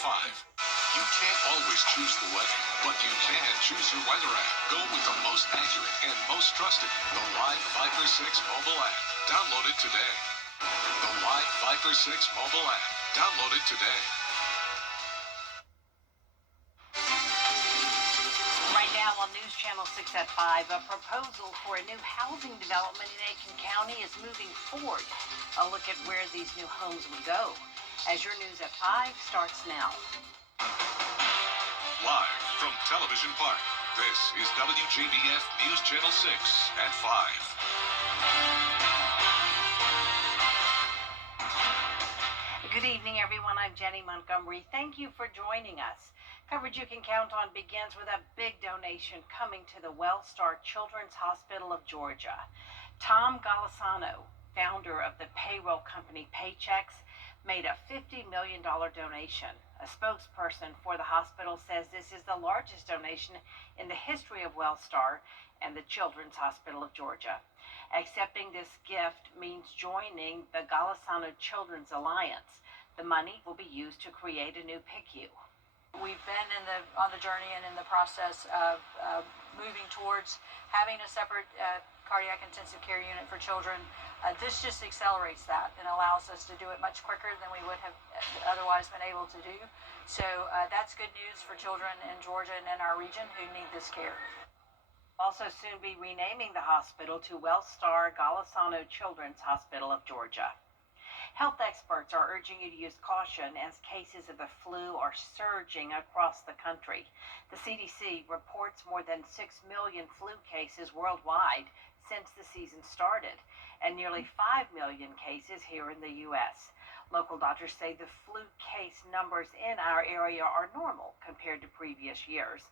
5. You can't always choose the weather, but you can choose your weather app. Go with the most accurate and most trusted, the Live 5 for 6 mobile app. Download it today. The Live 5 for 6 mobile app. Download it today. Right now on News Channel 6 at 5, a proposal for a new housing development in Aiken County is moving forward. A look at where these new homes would go. As your News at 5 starts now. Live from Television Park, this is WJBF News Channel 6 at 5. Good evening, everyone. I'm Jenny Montgomery. Thank you for joining us. Coverage you can count on begins with a big donation coming to the WellStar Children's Hospital of Georgia. Tom Golisano, founder of the payroll company Paychecks, made a $50 million donation. A spokesperson for the hospital says this is the largest donation in the history of WellStar and the Children's Hospital of Georgia. Accepting this gift means joining the Golisano Children's Alliance. The money will be used to create a new PICU. We've been on the journey and in the process of moving towards having a separate cardiac intensive care unit for children. This just accelerates that and allows us to do it much quicker than we would have otherwise been able to do. So that's good news for children in Georgia and in our region who need this care. Also soon be renaming the hospital to WellStar Golisano Children's Hospital of Georgia. Health experts are urging you to use caution as cases of the flu are surging across the country. The CDC reports more than 6 million flu cases worldwide since the season started, and nearly 5 million cases here in the U.S. Local doctors say the flu case numbers in our area are normal compared to previous years.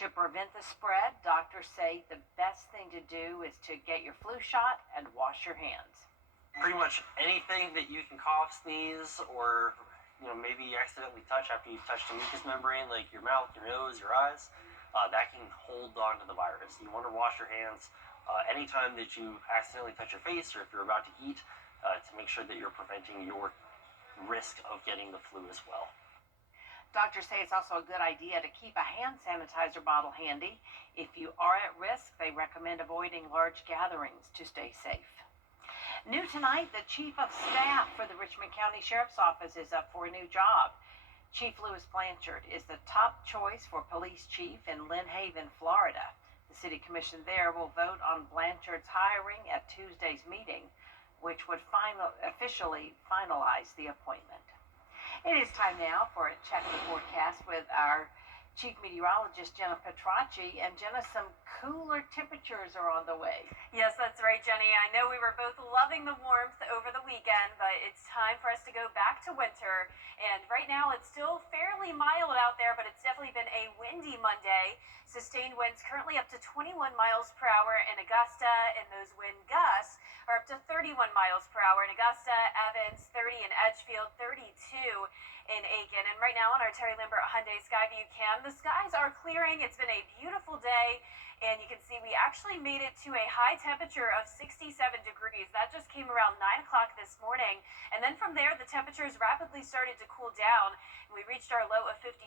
To prevent the spread, doctors say the best thing to do is to get your flu shot and wash your hands. Pretty much anything that you can cough, sneeze, or maybe you accidentally touch after you've touched a mucous membrane, like your mouth, your nose, your eyes, that can hold on to the virus. You want to wash your hands anytime that you accidentally touch your face or if you're about to eat to make sure that you're preventing your risk of getting the flu as well. Doctors say it's also a good idea to keep a hand sanitizer bottle handy. If you are at risk, they recommend avoiding large gatherings to stay safe. New tonight, the Chief of Staff for the Richmond County Sheriff's Office is up for a new job. Chief Louis Blanchard is the top choice for police chief in Lynn Haven, Florida. The city commission there will vote on Blanchard's hiring at Tuesday's meeting, which would officially finalize the appointment. It is time now for a check the forecast with our Chief Meteorologist Jenna Petracci. And Jenna, some cooler temperatures are on the way. Yes, that's right, Jenny. I know we were both loving the warmth over the weekend, but it's time for us to go back to winter. And right now it's still fairly mild out there, but it's definitely been a windy Monday. Sustained winds currently up to 21 miles per hour in Augusta, and those wind gusts are up to 31 miles per hour in Augusta, Evans, 30 in Edgefield, 32 in Aiken. And right now on our Terry Lambert Hyundai Skyview cam, the skies are clearing. It's been a beautiful day, and you can see we actually made it to a high temperature of 67 degrees. That just came around 9 o'clock this morning, and then from there the temperatures rapidly started to cool down. We reached our low of 57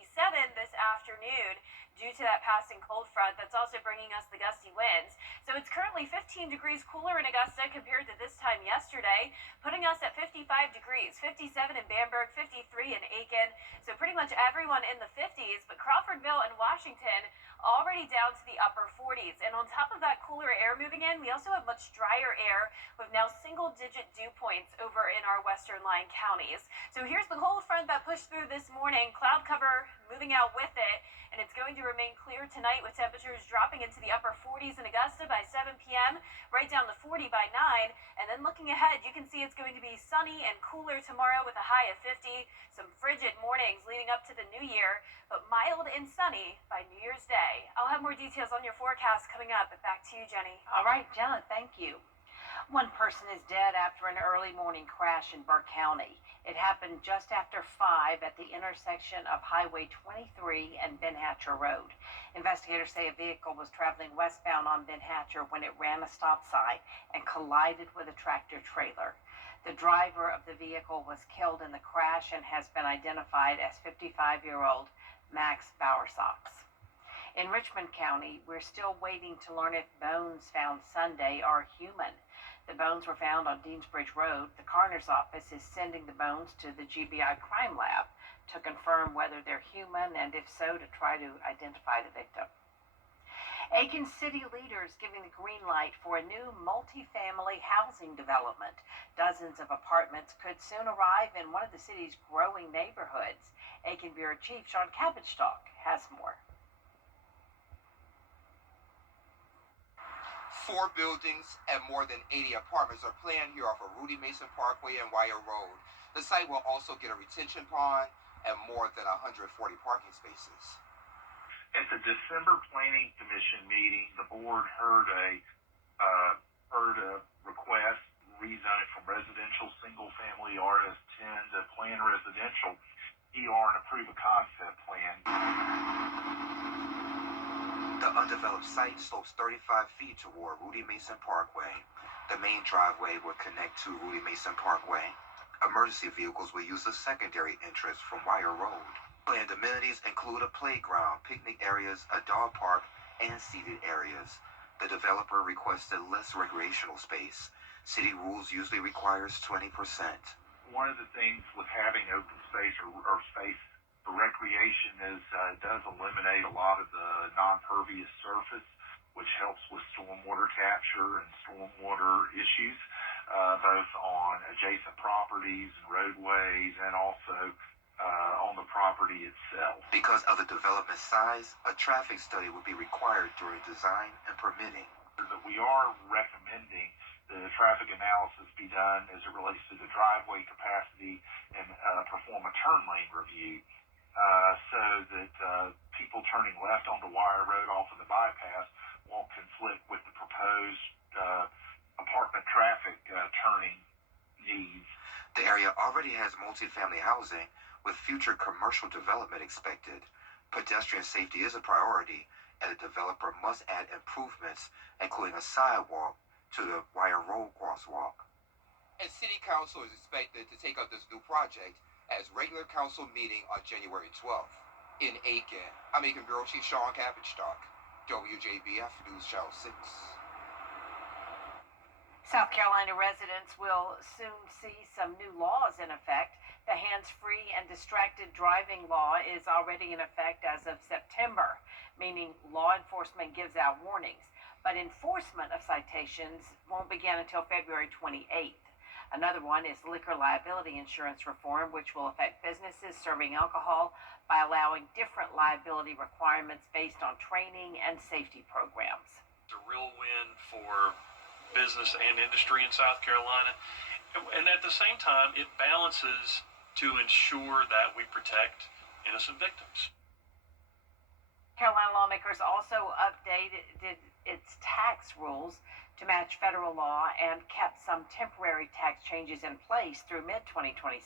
this afternoon due to that passing cold front that's also bringing us the gusty winds. So it's currently 15 degrees cooler in Augusta compared to this time yesterday, putting us at 55 degrees, 57 in Bamberg, 53 in Aiken. So pretty much everyone in the 50s, but Crawfordville and Washington already down to the upper 40s. And on top of that cooler air moving in, we also have much drier air with now single-digit dew points over in our western line counties. So here's the cold front that pushed through this morning. Cloud cover moving out with it, and it's going to remain clear tonight with temperatures dropping into the upper 40s in Augusta by 7 p.m., right down to 40 by 9. And then looking ahead, you can see it's going to be sunny and cooler tomorrow with a high of 50. Some frigid mornings leading up to the new year, but mild and sunny by New Year's Day. I'll have more details on your forecast coming up. Back to you, Jenny. All right, Jenna, thank you. One person is dead after an early morning crash in Burke County. It happened just after 5 at the intersection of Highway 23 and Ben Hatcher Road. Investigators say a vehicle was traveling westbound on Ben Hatcher when it ran a stop sign and collided with a tractor trailer. The driver of the vehicle was killed in the crash and has been identified as 55-year-old Max Bowersox. In Richmond County, we're still waiting to learn if bones found Sunday are human. The bones were found on Deansbridge Road. The coroner's office is sending the bones to the GBI crime lab to confirm whether they're human and, if so, to try to identify the victim. Aiken City leaders giving the green light for a new multifamily housing development. Dozens of apartments could soon arrive in one of the city's growing neighborhoods. Aiken Bureau Chief Sean Cabbage-Stalk has more. 4 buildings and more than 80 apartments are planned here off of Rudy Mason Parkway and Wire Road. The site will also get a retention pond and more than 140 parking spaces. At the December Planning Commission meeting, the board heard a request to rezone it from residential single-family RS10 to planned residential ER and approve a concept plan. The undeveloped site slopes 35 feet toward Rudy Mason Parkway. The main driveway will connect to Rudy Mason Parkway. Emergency vehicles will use the secondary entrance from Wire Road. Planned amenities include a playground, picnic areas, a dog park, and seated areas. The developer requested less recreational space. City rules usually requires 20%. One of the things with having open space or space for recreation is it does eliminate a lot of the non-pervious surface, which helps with stormwater capture and stormwater issues, both on adjacent properties and roadways and also on the property itself. Because of the development size, a traffic study would be required during design and permitting. But we are recommending the traffic analysis be done as it relates to the driveway capacity and perform a turn lane review so that people turning left onto Wire Road off of the bypass won't conflict with the proposed apartment traffic turning needs. The area already has multifamily housing with future commercial development expected. Pedestrian safety is a priority, and the developer must add improvements, including a sidewalk to the Wire Road crosswalk. And City Council is expected to take up this new project as regular council meeting on January 12th. In Aiken, I'm Aiken Bureau Chief Sean Cabbage-Stalk, WJBF News Channel 6. South Carolina residents will soon see some new laws in effect. The hands-free and distracted driving law is already in effect as of September, meaning law enforcement gives out warnings, but enforcement of citations won't begin until February 28th. Another one is liquor liability insurance reform, which will affect businesses serving alcohol by allowing different liability requirements based on training and safety programs. It's a real win for business and industry in South Carolina, and at the same time it balances to ensure that we protect innocent victims. Carolina lawmakers also updated its tax rules to match federal law and kept some temporary tax changes in place through mid-2026.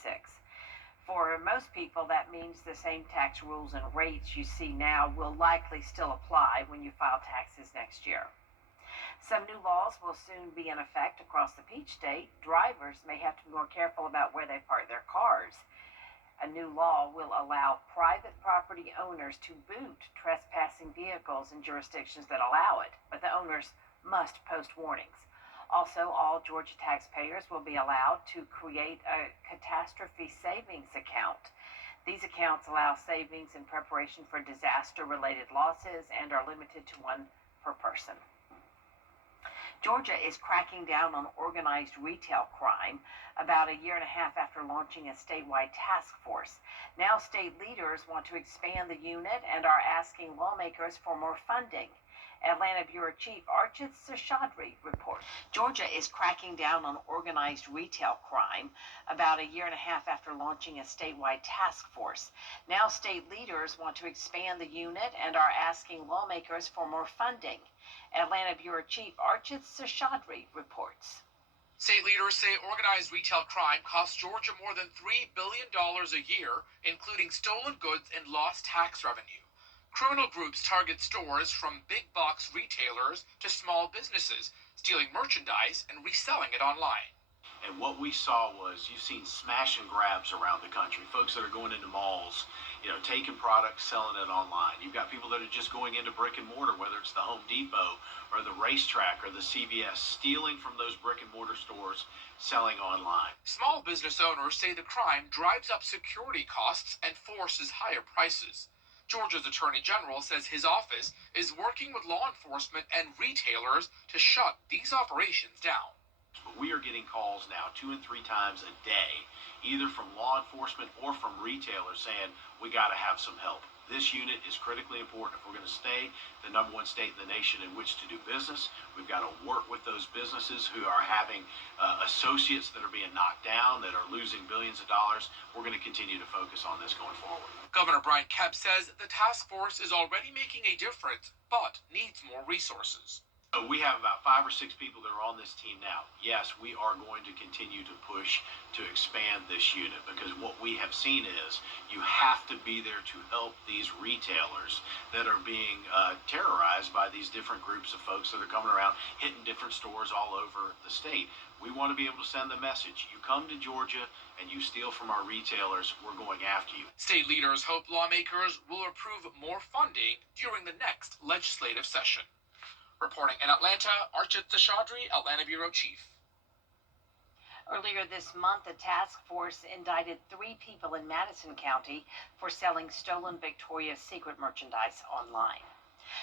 For most people, that means the same tax rules and rates you see now will likely still apply when you file taxes next year. Some new laws will soon be in effect across the Peach State. Drivers may have to be more careful about where they park their cars. A new law will allow private property owners to boot trespassing vehicles in jurisdictions that allow it, but the owners must post warnings. Also, all Georgia taxpayers will be allowed to create a catastrophe savings account. These accounts allow savings in preparation for disaster-related losses and are limited to one per person. Georgia is cracking down on organized retail crime about a year and a half after launching a statewide task force. Now state leaders want to expand the unit and are asking lawmakers for more funding. Atlanta Bureau Chief Archit Seshadri reports. Georgia is cracking down on organized retail crime about a year and a half after launching a statewide task force. Now state leaders want to expand the unit and are asking lawmakers for more funding. Atlanta Bureau Chief Archit Seshadri reports. State leaders say organized retail crime costs Georgia more than $3 billion a year, including stolen goods and lost tax revenue. Criminal groups target stores from big box retailers to small businesses, stealing merchandise and reselling it online. And what we saw was you've seen smash and grabs around the country. Folks that are going into malls, taking products, selling it online. You've got people that are just going into brick and mortar, whether it's the Home Depot or the racetrack or the CVS, stealing from those brick and mortar stores, selling online. Small business owners say the crime drives up security costs and forces higher prices. Georgia's Attorney General says his office is working with law enforcement and retailers to shut these operations down. But we are getting calls now 2 and 3 times a day, either from law enforcement or from retailers saying, we got to have some help. This unit is critically important. If we're going to stay the #1 state in the nation in which to do business, we've got to work with those businesses who are having associates that are being knocked down, that are losing billions of dollars. We're going to continue to focus on this going forward. Governor Brian Kemp says the task force is already making a difference, but needs more resources. We have about 5 or 6 people that are on this team now. Yes, we are going to continue to push to expand this unit, because what we have seen is you have to be there to help these retailers that are being terrorized by these different groups of folks that are coming around, hitting different stores all over the state. We want to be able to send the message. You come to Georgia and you steal from our retailers, we're going after you. State leaders hope lawmakers will approve more funding during the next legislative session. Reporting in Atlanta, Archit Seshadri, Atlanta Bureau Chief. Earlier this month, a task force indicted 3 people in Madison County for selling stolen Victoria's Secret merchandise online.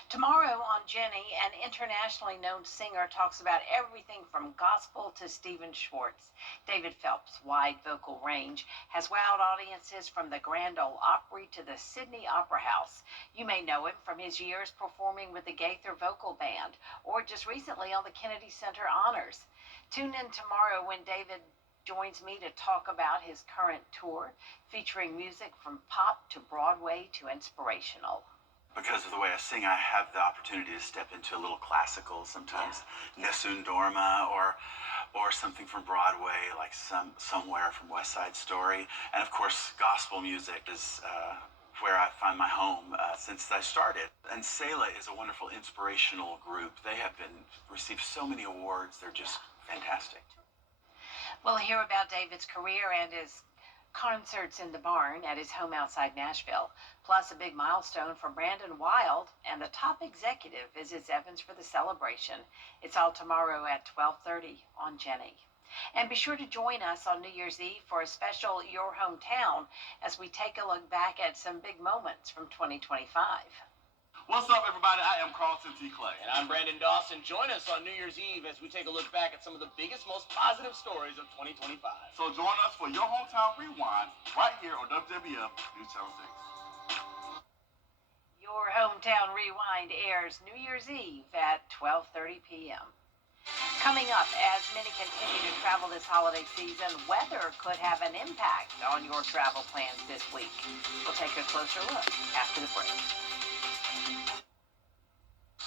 Tomorrow on Jenny, an internationally known singer talks about everything from gospel to Stephen Schwartz. David Phelps' wide vocal range has wowed audiences from the Grand Ole Opry to the Sydney Opera House. You may know him from his years performing with the Gaither Vocal Band, or just recently on the Kennedy Center Honors. Tune in tomorrow when David joins me to talk about his current tour, featuring music from pop to Broadway to inspirational. Because of the way I sing, I have the opportunity to step into a little classical, sometimes Nessun Dorma or something from Broadway, like Somewhere from West Side Story. And of course, gospel music is where I find my home since I started. And Selah is a wonderful inspirational group. They have received so many awards. They're just fantastic. We'll hear about David's career and his concerts in the barn at his home outside Nashville, plus a big milestone for Brandon Wild, and the top executive visits Evans for the celebration. It's all tomorrow at 12:30 on Jenny. And be sure to join us on New Year's Eve for a special Your Hometown as we take a look back at some big moments from 2025. What's up, everybody? I am Carlton T. Clay. And I'm Brandon Dawson. Join us on New Year's Eve as we take a look back at some of the biggest, most positive stories of 2025. So join us for Your Hometown Rewind right here on WJBF News Channel 6. Your Hometown Rewind airs New Year's Eve at 12:30 p.m. Coming up, as many continue to travel this holiday season, weather could have an impact on your travel plans this week. We'll take a closer look after the break.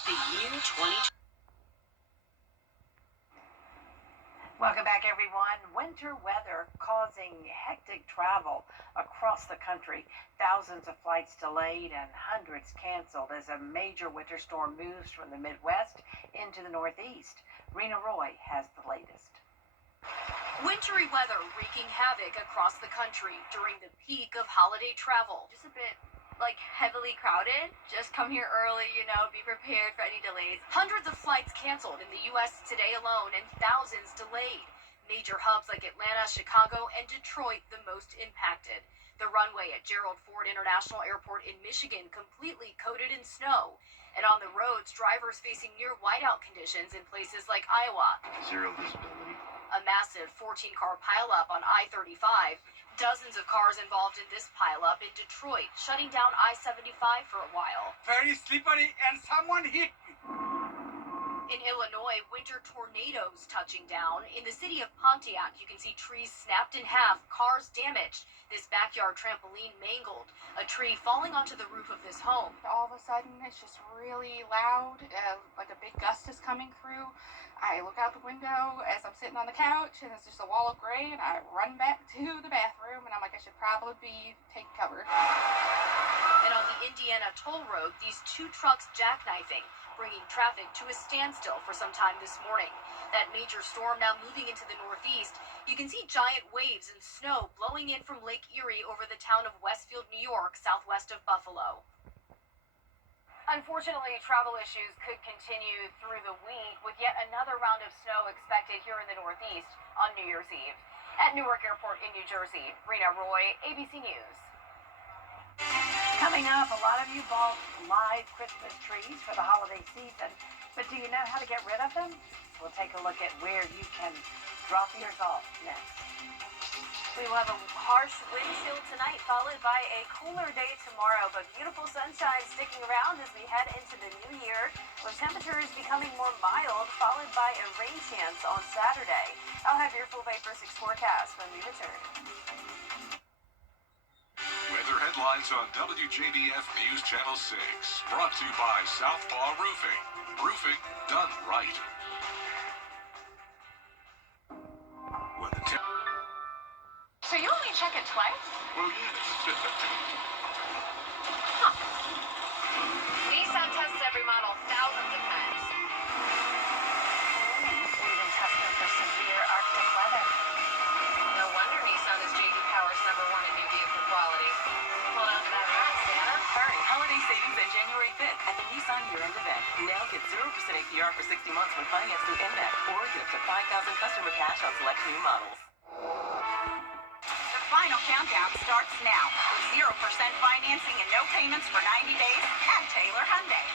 The year 2020. Welcome back, everyone. Winter weather causing hectic travel across the country. Thousands of flights delayed and hundreds canceled as a major winter storm moves from the Midwest into the Northeast. Rena Roy has the latest. Wintry weather wreaking havoc across the country during the peak of holiday travel. Just a bit heavily crowded. Just come here early, be prepared for any delays. Hundreds of flights canceled in the U.S. today alone and thousands delayed. Major hubs like Atlanta, Chicago, and Detroit the most impacted. The runway at Gerald Ford International Airport in Michigan completely coated in snow. And on the roads, drivers facing near whiteout conditions in places like Iowa. Zero visibility. A massive 14-car pileup on I-35. Dozens of cars involved in this pileup in Detroit, shutting down I-75 for a while. Very slippery and someone hit me. In Illinois, winter tornadoes touching down. In the city of Pontiac, you can see trees snapped in half, cars damaged. This backyard trampoline mangled. A tree falling onto the roof of this home. All of a sudden, it's just really loud, like a big gust is coming through. I look out the window as I'm sitting on the couch, and it's just a wall of gray, and I run back to the bathroom, and I'm like, I should probably be taking cover. And on the Indiana toll road, these two trucks jackknifing, bringing traffic to a standstill for some time this morning. That major storm now moving into the northeast. You can see giant waves and snow blowing in from Lake Erie over the town of Westfield, New York, southwest of Buffalo. Unfortunately, travel issues could continue through the week with yet another round of snow expected here in the Northeast on New Year's Eve. At Newark Airport in New Jersey, Rena Roy, ABC News. Coming up, a lot of you bought live Christmas trees for the holiday season, but do you know how to get rid of them? We'll take a look at where you can drop yours off next. We will have a harsh wind chill tonight, followed by a cooler day tomorrow, but beautiful sunshine sticking around as we head into the new year, with temperatures becoming more mild, followed by a rain chance on Saturday. I'll have your full Vapor 6 forecast when we return. Weather headlines on WJBF News Channel 6. Brought to you by Southpaw Roofing. Roofing done right. When the So you only check it twice? Well, yes. Nissan tests every model thousands of times. We've been testing for severe Arctic weather. No wonder Nissan is J.D. Power's #1 in new vehicle quality. Hold on to that ride, Santa. Hurry, holiday savings end January 5th at the Nissan year-end event. Now get 0% APR for 60 months when financed through NMAC, or get up to $5,000 customer cash on select new models. The final countdown starts now with 0% financing and no payments for 90 days at Taylor Hyundai.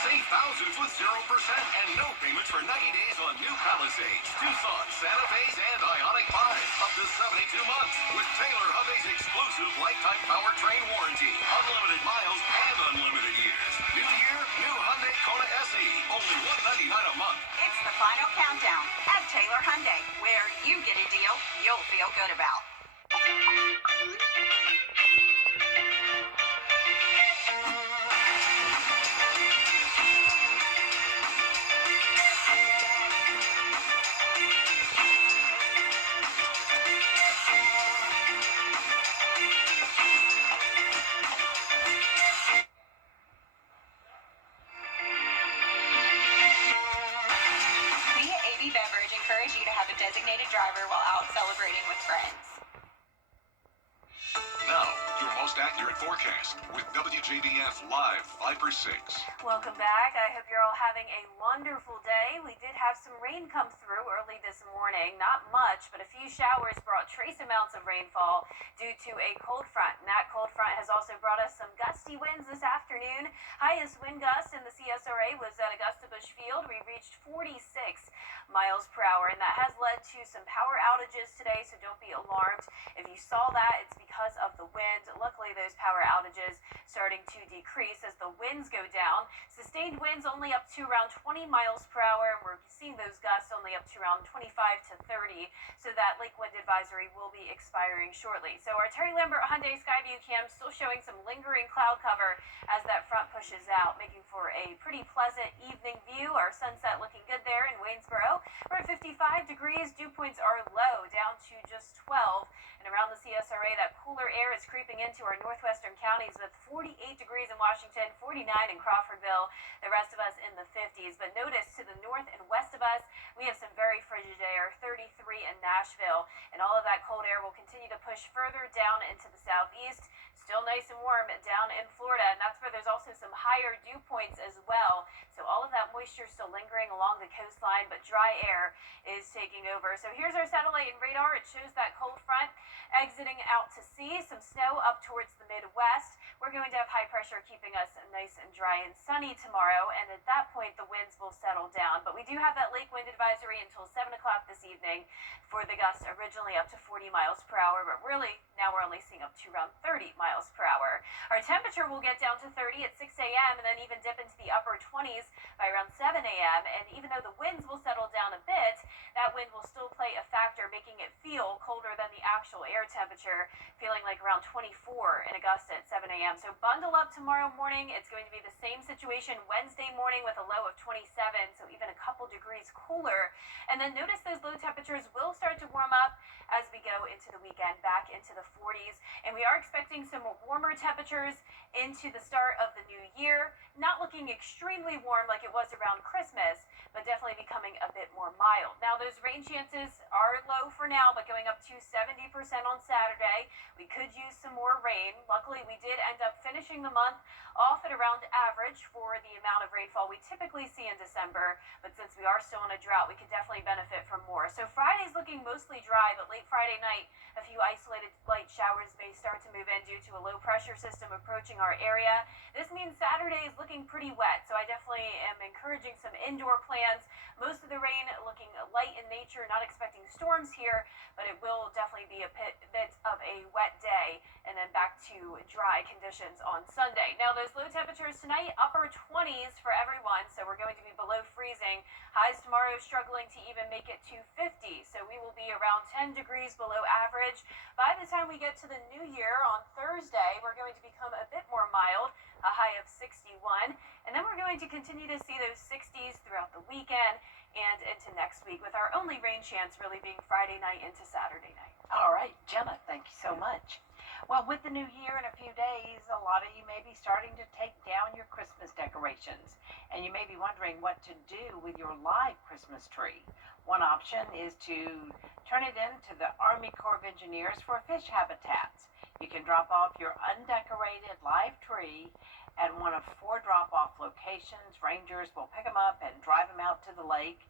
Save thousands with 0% and no payments for 90 days on new Palisades, Tucson, Santa Fe's, and Ioniq 5. Up to 72 months with Taylor Hyundai's exclusive lifetime powertrain warranty. Unlimited miles and unlimited years. New year, new Hyundai Kona SE. Only $199 a month. It's the final countdown at Taylor Hyundai, where you get a deal you'll feel good about. We at AB Beverage encourage you to have a designated driver while out celebrating with friends. Now, your most accurate forecast with WJBF Live Viper 6. Welcome back. I hope you're all having a wonderful day. We did have some rain come through early this morning. Not much, but a few showers brought trace amounts of rainfall due to a cold front. And that cold front has also brought us some gusty winds this afternoon. Highest wind gust in the CSRA was at Augusta Bush Field. We reached 46 miles per hour, and that has led to some power outages today, so don't be alarmed. If you saw that, it's because of the wind. Luckily, those power outages starting to decrease as the winds go down. Sustained winds only up to around 20 miles per hour, and we're seeing those gusts only up to around 25 to 30, so that lake wind advisory will be expiring shortly. So our Terry Lambert Hyundai Skyview cam still showing some lingering cloud cover as that front pushes out, making for a pretty pleasant evening view. Our sunset looking good there in Waynesboro. We're at 55 degrees. Dew points are low, down to just 12. And around the CSRA, that cooler air is creeping into our northwestern counties with 48 degrees in Washington, 49 in Crawfordville, the rest of us in the 50s. But notice to the north and west of us, we have some very frigid air, 33 in Nashville. And all of that cold air will continue to push further down into the southeast. Still nice and warm down in Florida, and that's where there's also some higher dew points as well. So all of that moisture still lingering along the coastline, but dry air is taking over. So here's our satellite and radar. It shows that cold front exiting out to sea. Some snow up towards the Midwest. We're going to have high pressure keeping us nice and dry and sunny tomorrow, and at that point the winds will settle down. But we do have that lake wind advisory until 7 o'clock this evening for the gusts originally up to 40 miles per hour, but really now we're only seeing up to around 30 miles per hour. Our temperature temperature will get down to 30 at 6 a.m. and then even dip into the upper 20s by around 7 a.m. And even though the winds will settle down a bit, that wind will still play a factor, making it feel colder than the actual air temperature, feeling like around 24 in Augusta at 7 a.m. So bundle up tomorrow morning. It's going to be the same situation Wednesday morning with a low of 27, so even a couple degrees cooler. And then notice those low temperatures will start to warm up as we go into the weekend, back into the 40s. And we are expecting some warmer temperatures into the start of the new year. Not looking extremely warm like it was around Christmas, but definitely becoming a bit more mild. Now, those rain chances are low for now, but going up to 70% on Saturday. We could use some more rain. Luckily, we did end up finishing the month off at around average for the amount of rainfall we typically see in December, but since we are still in a drought, we could definitely benefit from more. So Friday's looking mostly dry, but late Friday night, a few isolated light showers may start to move in due to a low pressure system approaching our area. This means Saturday is looking pretty wet, so I definitely am encouraging some indoor plans. Most of the rain looking light in nature, not expecting storms here, but it will definitely be a bit of a wet day, and then back to dry conditions on Sunday. Now, those low temperatures tonight, upper 20s for everyone, so we're going to be below freezing. Highs tomorrow struggling to even make it to 50, so we will be around 10 degrees below average. By the time we get to the new year on Thursday, we're going to become a bit more mild, a high of 61, and then we're going to continue to see those 60s throughout the weekend and into next week, with our only rain chance really being Friday night into Saturday night. All right, Jenna, thank you so much. Well, with the new year in a few days, a lot of you may be starting to take down your Christmas decorations, and you may be wondering what to do with your live Christmas tree. One option is to turn it into the Army Corps of Engineers for fish habitats. You can drop off your undecorated live tree at one of 4 drop-off locations. Rangers will pick them up and drive them out to the lake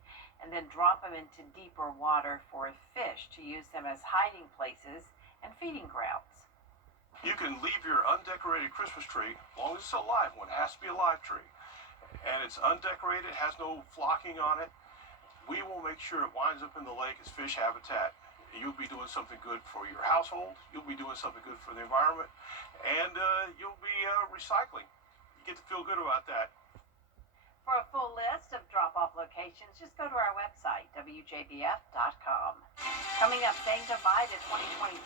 and then drop them into deeper water for fish to use them as hiding places and feeding grounds. You can leave your undecorated Christmas tree, as long as it's a live one. It has to be a live tree. And it's undecorated, has no flocking on it. We will make sure it winds up in the lake as fish habitat. You'll be doing something good for your household. You'll be doing something good for the environment. And you'll be recycling. You get to feel good about that. For a full list of drop-off locations, just go to our website, WJBF.com. Coming up, saying goodbye to 2025,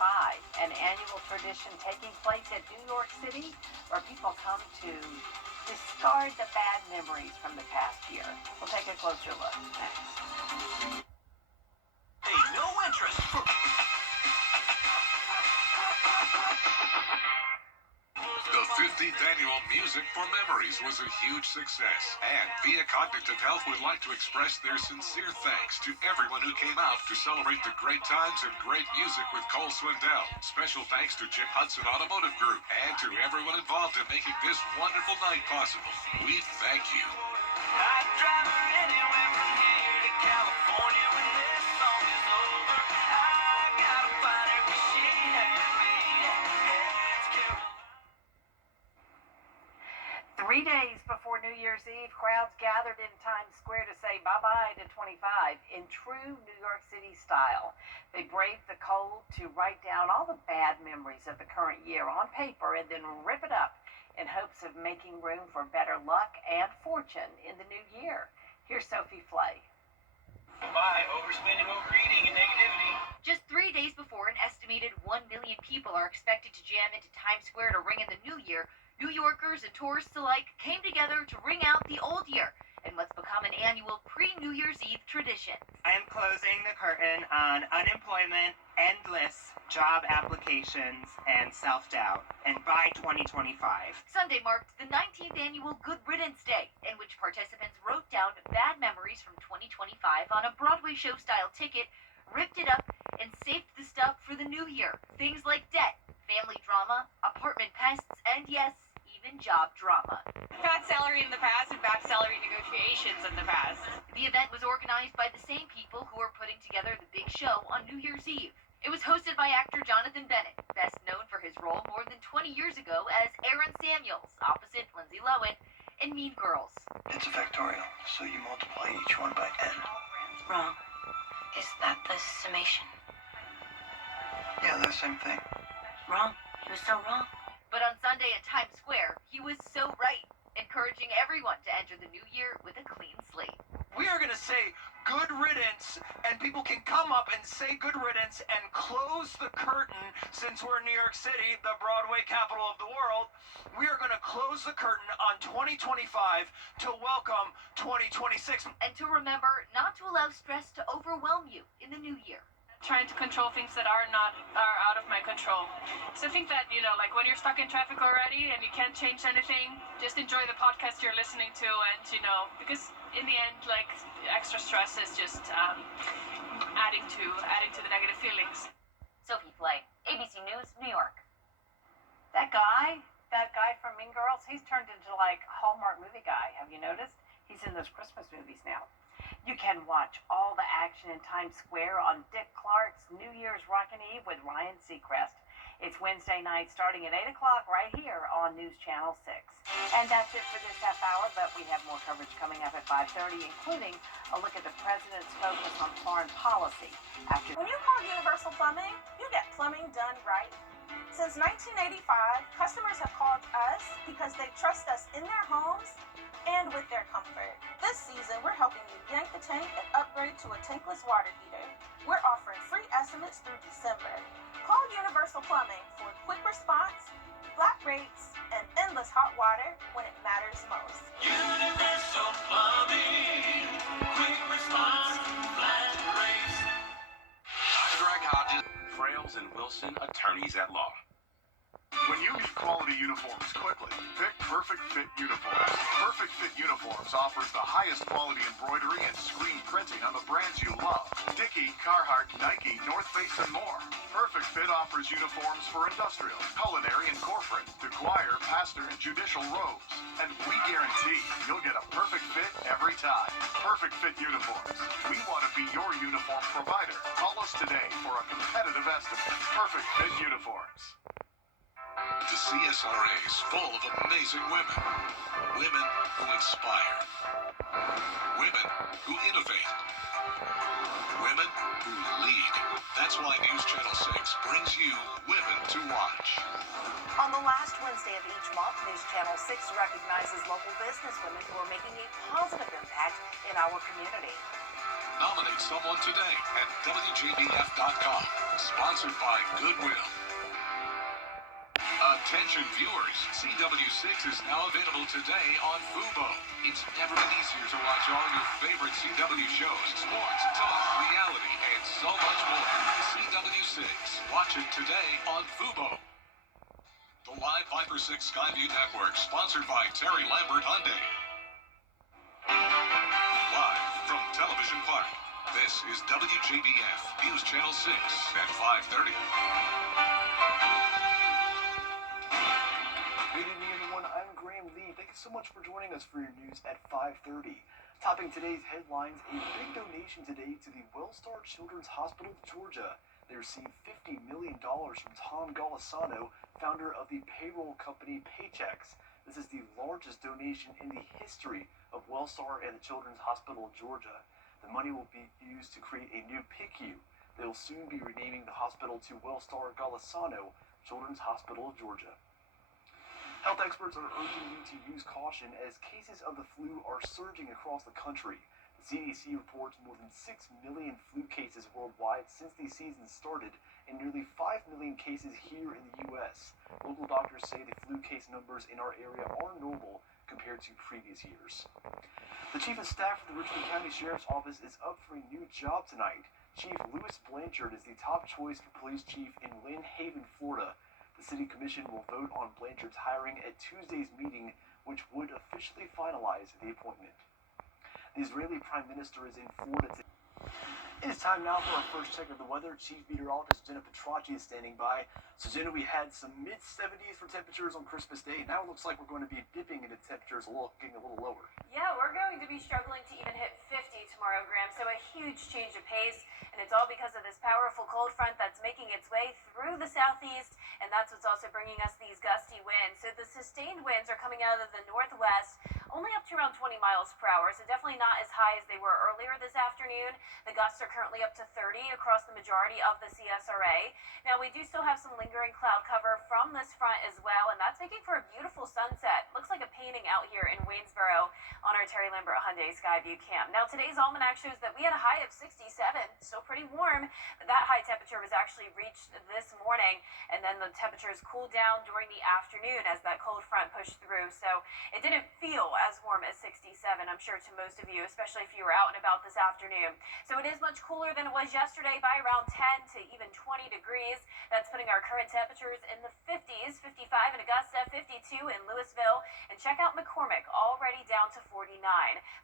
an annual tradition taking place at New York City where people come to discard the bad memories from the past year. We'll take a closer look next. Hey, no interest. The 15th annual Music for Memories was a huge success, and Via Cognitive Health would like to express their sincere thanks to everyone who came out to celebrate the great times and great music with Cole Swindell. Special thanks to Jim Hudson Automotive Group and to everyone involved in making this wonderful night possible. We thank you. I'd drive her anywhere from here to California when this song is over. I gotta find her 'cause she had me. It's Carolina. 3 days before New Year's Eve, crowds gathered in Times Square to say bye-bye to 25 in true New York City style. They braved the cold to write down all the bad memories of the current year on paper and then rip it up in hopes of making room for better luck and fortune in the new year. Here's Sophie Flay. Bye, overspending, overeating, and negativity. Just 3 days before an estimated 1 million people are expected to jam into Times Square to ring in the new year, New Yorkers and tourists alike came together to ring out the old year in what's become an annual pre-New Year's Eve tradition. I am closing the curtain on unemployment, endless job applications, and self-doubt, and by 2025. Sunday marked the 19th annual Good Riddance Day, in which participants wrote down bad memories from 2025 on a Broadway show-style ticket, ripped it up, and saved the stuff for the new year. Things like debt, family drama, apartment pests, and yes, even job drama. Bad salary in the past and bad salary negotiations in the past. The event was organized by the same people who are putting together the big show on New Year's Eve. It was hosted by actor Jonathan Bennett, best known for his role more than 20 years ago as Aaron Samuels, opposite Lindsay Lohan, in Mean Girls. It's a factorial, so you multiply each one by n. Wrong. Is that the summation? Yeah, the same thing. Wrong. He was so wrong. But on Sunday at Times Square, He was so right, encouraging everyone to enter the new year with a clean slate. We are going to say good riddance, and people can come up and say good riddance and close the curtain. Since we're in New York City, the Broadway capital of the world, we are going to close the curtain on 2025 to welcome 2026. And to remember not to allow stress to overwhelm you in the new year. Trying to control things that are out of my control. So I think that, like when you're stuck in traffic already and you can't change anything, just enjoy the podcast you're listening to, and because in the end, like, extra stress is just adding to the negative feelings. Sophie Flay, ABC News, New York. That guy from Mean Girls, he's turned into like Hallmark movie guy. Have you noticed? He's in those Christmas movies now. You can watch all the action in Times Square on Dick Clark's New Year's Rockin' Eve with Ryan Seacrest. It's Wednesday night starting at 8 o'clock right here on News Channel 6. And that's it for this half hour, but we have more coverage coming up at 5:30, including a look at the president's focus on foreign policy. When you call Universal Plumbing, you get plumbing done right. Since 1985, customers have called us because they trust us in their homes and with their comfort. This season, we're helping you yank the tank and upgrade to a tankless water heater. We're offering free estimates through December. Call Universal Plumbing for quick response, flat rates, and endless hot water when it matters most. Universal Plumbing, quick response, flat rates. I'm Greg Hodges, Frails and Wilson, attorneys at law. When you need quality uniforms quickly, pick Perfect Fit Uniforms. Perfect Fit Uniforms offers the highest quality embroidery and screen printing on the brands you love. Dickie, Carhartt, Nike, North Face, and more. Perfect Fit offers uniforms for industrial, culinary, and corporate, to choir, pastor, and judicial robes. And we guarantee you'll get a perfect fit every time. Perfect Fit Uniforms. We want to be your uniform provider. Call us today for a competitive estimate. Perfect Fit Uniforms. The CSRA is full of amazing women. Women who inspire. Women who innovate. Women who lead. That's why News Channel 6 brings you Women to Watch. On the last Wednesday of each month, News Channel 6 recognizes local businesswomen who are making a positive impact in our community. Nominate someone today at WJBF.com. Sponsored by Goodwill. Attention viewers, CW6 is now available today on Fubo. It's never been easier to watch all your favorite CW shows, sports, talk, reality, and so much more. CW6. Watch it today on Fubo. The live Viper 6 Skyview Network, sponsored by Terry Lambert Hyundai. Live from Television Park, this is WJBF News Channel 6 at 5:30. Good evening, everyone. I'm Graham Lee. Thank you so much for joining us for your news at 5:30. Topping today's headlines, a big donation today to the Wellstar Children's Hospital of Georgia. They received $50 million from Tom Golisano, founder of the payroll company Paychex. This is the largest donation in the history of Wellstar and the Children's Hospital of Georgia. The money will be used to create a new PICU. They will soon be renaming the hospital to Wellstar Golisano Children's Hospital of Georgia. Health experts are urging you to use caution as cases of the flu are surging across the country. The CDC reports more than 6 million flu cases worldwide since the season started, and nearly 5 million cases here in the U.S. Local doctors say the flu case numbers in our area are normal compared to previous years. The Chief of Staff for the Richmond County Sheriff's Office is up for a new job tonight. Chief Louis Blanchard is the top choice for police chief in Lynn Haven, Florida. The City Commission will vote on Blanchard's hiring at Tuesday's meeting, which would officially finalize the appointment. The Israeli Prime Minister is in Florida today. It is time now for our first check of the weather. Chief Meteorologist Jenna Petracci is standing by. So Jenna, we had some mid-70s for temperatures on Christmas Day. Now it looks like we're going to be dipping into temperatures getting a little lower. Yeah, we're going to be struggling to even hit 50 tomorrow, Graham. So a huge change of pace, and it's all because of this powerful cold front that's making its way through the southeast, and that's what's also bringing us these gusty winds. So the sustained winds are coming out of the northwest, only up to around 20 miles per hour, so definitely not as high as they were earlier this afternoon. The gusts are currently up to 30 across the majority of the CSRA. Now, we do still have some lingering cloud cover from this front as well, and that's making for a beautiful sunset. Greensboro on our Terry Lambert Hyundai Skyview cam. Now today's almanac shows that we had a high of 67, still pretty warm, but that high temperature was actually reached this morning, and then the temperatures cooled down during the afternoon as that cold front pushed through, so it didn't feel as warm as 67, I'm sure, to most of you, especially if you were out and about this afternoon. So it is much cooler than it was yesterday by around 10 to even 20 degrees. That's putting our current temperatures in the 50s, 55 in Augusta, 52 in Louisville, and check out McCormick, already down to 49.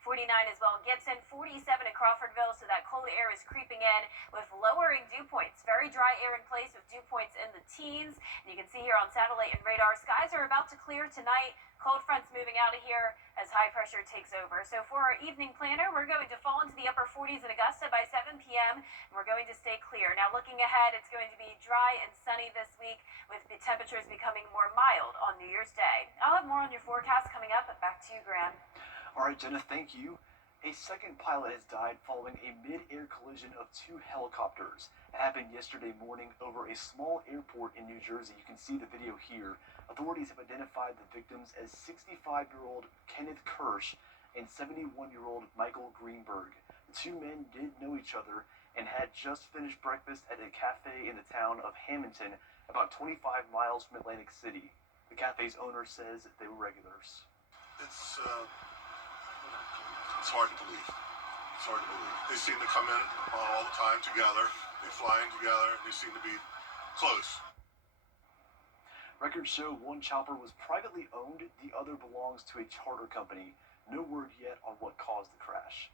49 as well in Gibson, 47 in Crawfordville, so that cold air is creeping in with lowering dew points. Very dry air in place with dew points in the teens. And you can see here on satellite and radar, skies are about to clear tonight. Cold fronts moving out of here as high pressure takes over. So for our evening planner, we're going to fall into the upper 40s in Augusta by 7 p.m. and we're going to stay clear. Now looking ahead, it's going to be dry and sunny this week with the temperatures becoming more mild on New Year's Day. I'll have more on your forecast coming up, but back to you, Graham. All right, Jenna, thank you. A second pilot has died following a mid-air collision of two helicopters. It happened yesterday morning over a small airport in New Jersey. You can see the video here. Authorities have identified the victims as 65-year-old Kenneth Kirsch and 71-year-old Michael Greenberg. The two men did know each other and had just finished breakfast at a cafe in the town of Hamilton, about 25 miles from Atlantic City. The cafe's owner says they were regulars. It's hard to believe. It's hard to believe. They seem to come in all the time together. They fly in together. They seem to be close. Records show one chopper was privately owned, the other belongs to a charter company. No word yet on what caused the crash.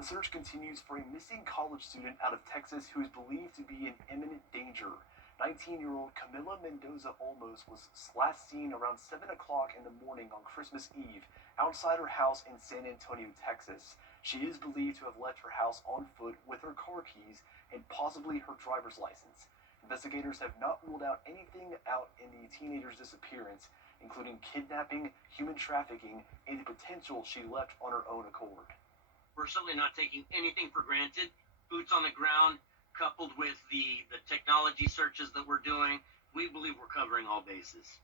The search continues for a missing college student out of Texas who is believed to be in imminent danger. 19-year-old Camila Mendoza Olmos was last seen around 7 o'clock in the morning on Christmas Eve outside her house in San Antonio, Texas. She is believed to have left her house on foot with her car keys and possibly her driver's license. Investigators have not ruled out anything out in the teenager's disappearance, including kidnapping, human trafficking, and the potential she left on her own accord. We're certainly not taking anything for granted. Boots on the ground, coupled with the technology searches that we're doing, we believe we're covering all bases.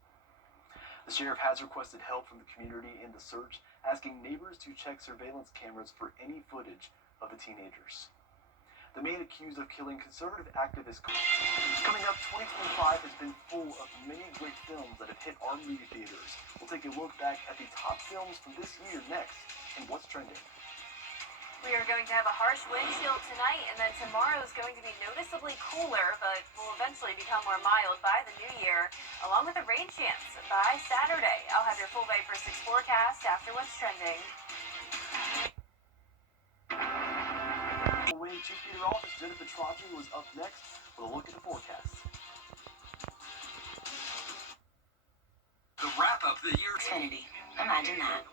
The sheriff has requested help from the community in the search, asking neighbors to check surveillance cameras for any footage of the teenagers. The man accused of killing conservative activist. Coming up, 2025 has been full of many great films that have hit our movie theaters. We'll take a look back at the top films from this year next, and what's trending. We are going to have a harsh wind chill tonight, and then tomorrow is going to be noticeably cooler, but will eventually become more mild by the new year, along with a rain chance by Saturday. I'll have your full Viper 6 forecast after what's trending. WJBF Chief Meteorologist Jennifer Trotry was up next with a look at the forecast. The wrap-up of the year. Xfinity. Imagine that.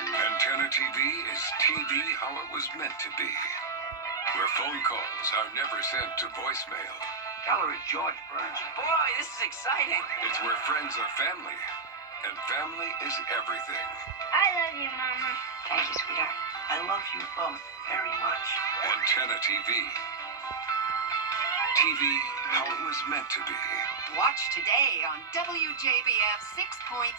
Antenna TV is TV how it was meant to be. Where phone calls are never sent to voicemail. Tell her it's George Burns. Boy, this is exciting. It's where friends are family, and family is everything. I love you, Mama. Thank you, sweetheart. I love you both very much. Antenna TV. TV how it was meant to be. Watch today on WJBF 6.3.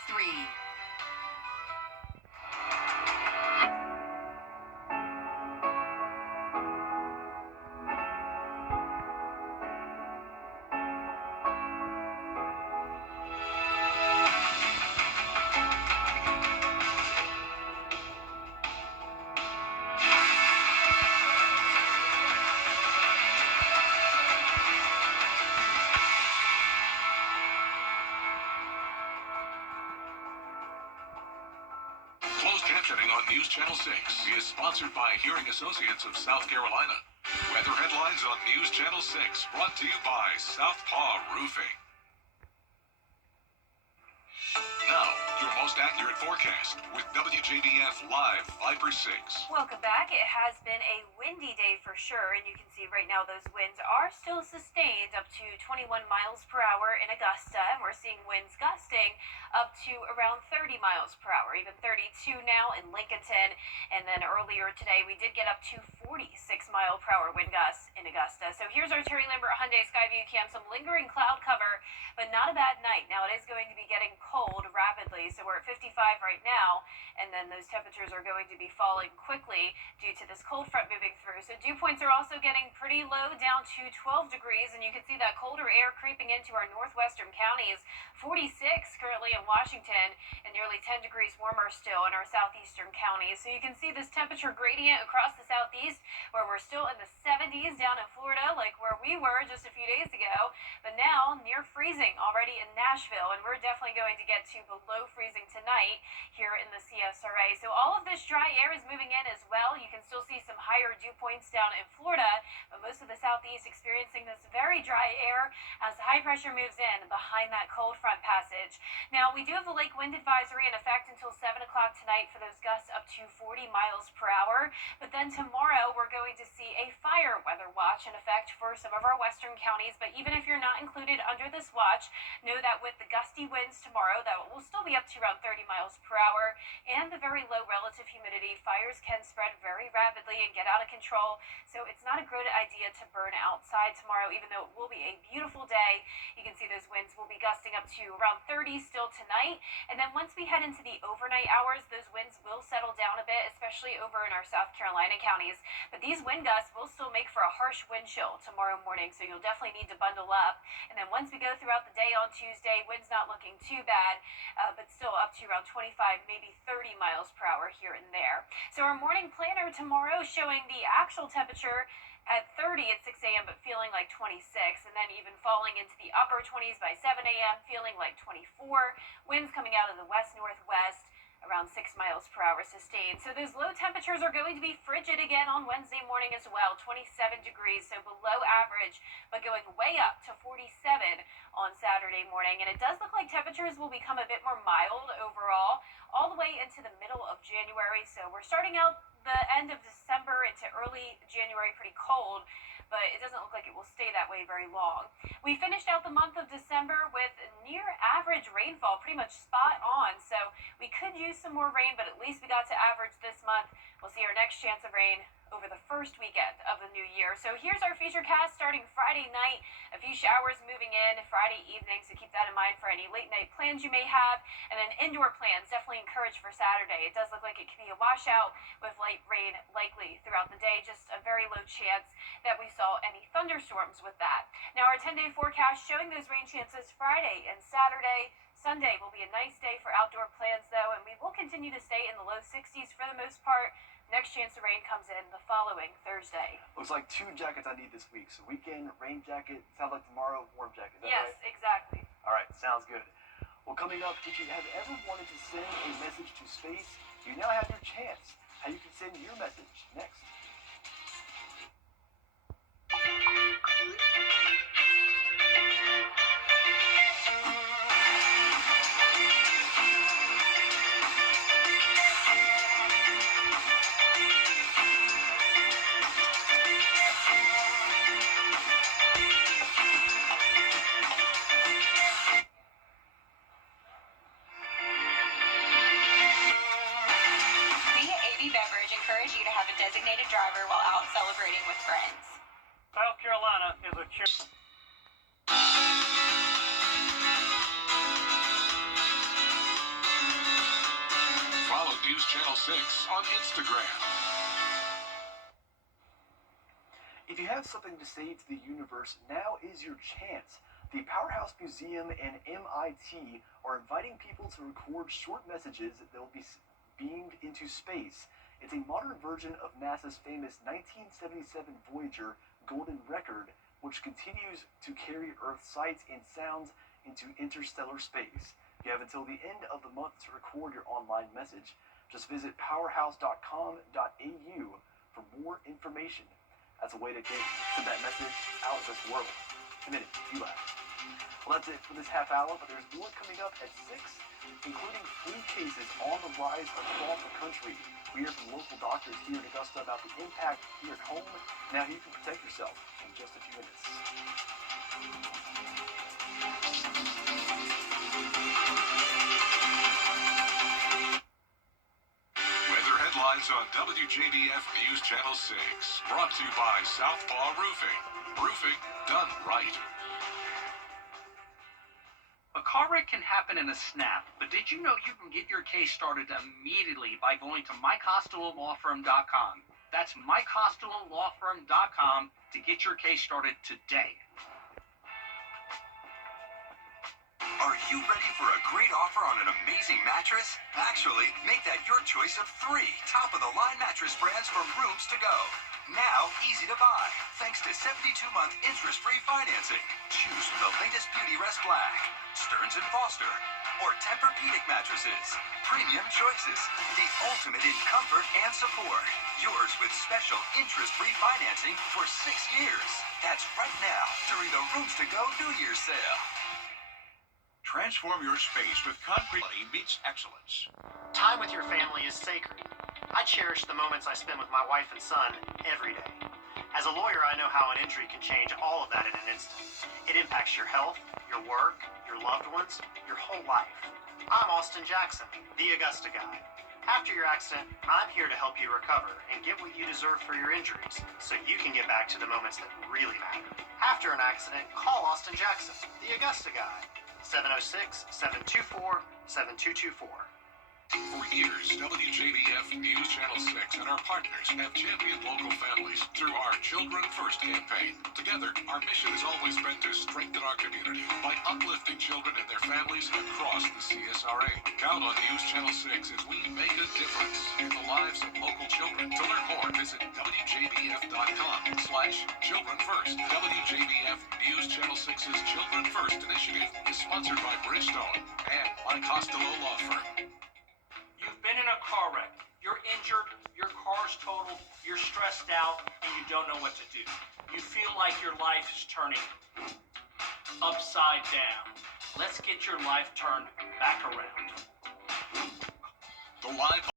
Closed captioning on News Channel 6 is sponsored by Hearing Associates of South Carolina. Weather headlines on News Channel 6 brought to you by Southpaw Roofing. Now, your most accurate forecast with WJBF Live Viper 6. Welcome back. It has been a windy day for sure, and you can see right now those winds are still sustained up to 21 miles per hour in Augusta, and we're seeing winds gusting up to around 30 miles per hour, even 32 now in Lincolnton, and then earlier today we did get up to 46 mile per hour wind gusts in Augusta. So here's our Terry Lambert Hyundai Skyview cam, some lingering cloud cover, but not a bad night. Now it is going to be getting cold rapidly actually. So we're at 55 right now, and then those temperatures are going to be falling quickly due to this cold front moving through. So dew points are also getting pretty low, down to 12 degrees, and you can see that colder air creeping into our northwestern counties. 46 currently in Washington, and nearly 10 degrees warmer still in our southeastern counties. So you can see this temperature gradient across the southeast, where we're still in the 70s down in Florida, like where we were just a few days ago, but now near freezing already in Nashville, and we're definitely going to get to below freezing tonight here in the CSRA. So all of this dry air is moving in as well. You can still see some higher dew points down in Florida, but most of the southeast experiencing this very dry air as the high pressure moves in behind that cold front passage. Now, we do have a lake wind advisory in effect until 7 o'clock tonight for those gusts up to 40 miles per hour, but then tomorrow we're going to see a fire weather watch in effect for some of our western counties. But even if you're not included under this watch, know that with the gusty winds tomorrow, that will still be up to around 30 miles per hour, and the very low relative humidity, fires can spread very rapidly and get out of control. So it's not a good idea to burn outside tomorrow, even though it will be a beautiful day. You can see those winds will be gusting up to around 30 still tonight. And then once we head into the overnight hours, those winds will settle down a bit, especially over in our South Carolina counties. But these wind gusts will still make for a harsh wind chill tomorrow morning, so you'll definitely need to bundle up. And then once we go throughout the day on Tuesday, winds not looking too bad, but still up to around 25, maybe 30 miles per hour here and there. So our morning planner tomorrow showing the actual temperature at 30 at 6 a.m., but feeling like 26, and then even falling into the upper 20s by 7 a.m., feeling like 24. Winds coming out of the west-northwest, around 6 miles per hour sustained. So those low temperatures are going to be frigid again on Wednesday morning as well, 27 degrees, so below average, but going way up to 47 on Saturday morning. And it does look like temperatures will become a bit more mild overall, all the way into the middle of January. So we're starting out the end of December into early January pretty cold, but it doesn't look like it will stay that way very long. We finished out the month of December with near average rainfall, pretty much spot on, so we could use some more rain, but at least we got to average this month. We'll see our next chance of rain over the first weekend of the new year. So here's our feature cast starting Friday night. A few showers moving in Friday evening, so keep that in mind for any late night plans you may have. And then indoor plans definitely encouraged for Saturday. It does look like it could be a washout with light rain likely throughout the day. Just a very low chance that we saw any thunderstorms with that. Now our 10-day forecast showing those rain chances Friday and Saturday. Sunday will be a nice day for outdoor plans though, and we will continue to stay in the low 60s for the most part. Next chance of rain comes in the following Thursday. Looks like 2 jackets I need this week. So weekend, rain jacket, sounds like tomorrow, warm jacket. Is that Yes, right? exactly. All right, sounds good. Well, coming up, if you have ever wanted to send a message to space, you now have your chance. How you can send your message next. Beverage encourage you to have a designated driver while out celebrating with friends. South Carolina is a Follow News Channel 6 on Instagram. If you have something to say to the universe, now is your chance. The Powerhouse Museum and MIT are inviting people to record short messages that will be beamed into space. It's a modern version of NASA's famous 1977 Voyager Golden Record, which continues to carry Earth sights and sounds into interstellar space. You have until the end of the month to record your online message. Just visit powerhouse.com.au for more information. That's a way to send that message out of this world. Committed, you laugh. Well, that's it for this half hour, but there's more coming up at 6, including flu cases on the rise across the country. We hear from local doctors here in Augusta about the impact here at home and how you can protect yourself in just a few minutes. Weather headlines on WJBF News Channel 6. Brought to you by Southpaw Roofing. Roofing done right. A car wreck can happen in a snap, but did you know you can get your case started immediately by going to mycostalolawfirm.com? That's mycostalolawfirm.com to get your case started today. Are you ready for a great offer on an amazing mattress? Actually, make that your choice of 3 top-of-the-line mattress brands from Rooms to Go. Now easy to buy, thanks to 72-month interest-free financing. Choose from the latest Beautyrest Black, Stearns & Foster, or Tempur-Pedic mattresses. Premium choices, the ultimate in comfort and support. Yours with special interest-free financing for 6 years. That's right now during the Rooms to Go New Year's sale. Transform your space with concrete meets excellence. Time with your family is sacred. I cherish the moments I spend with my wife and son every day. As a lawyer, I know how an injury can change all of that in an instant. It impacts your health, your work, your loved ones, your whole life. I'm Austin Jackson, the Augusta guy. After your accident, I'm here to help you recover and get what you deserve for your injuries so you can get back to the moments that really matter. After an accident, call Austin Jackson, the Augusta guy. 706-724-7224. For years, WJBF News Channel 6 and our partners have championed local families through our Children First campaign. Together, our mission has always been to strengthen our community by uplifting children and their families across the CSRA. Count on News Channel 6 as we make a difference in the lives of local children. To learn more, visit WJBF.com/Children First. WJBF News Channel 6's Children First initiative is sponsored by Bridgestone and My Costello Law Firm. You've been in a car wreck. You're injured, your car's totaled, you're stressed out, and you don't know what to do. You feel like your life is turning upside down. Let's get your life turned back around. The live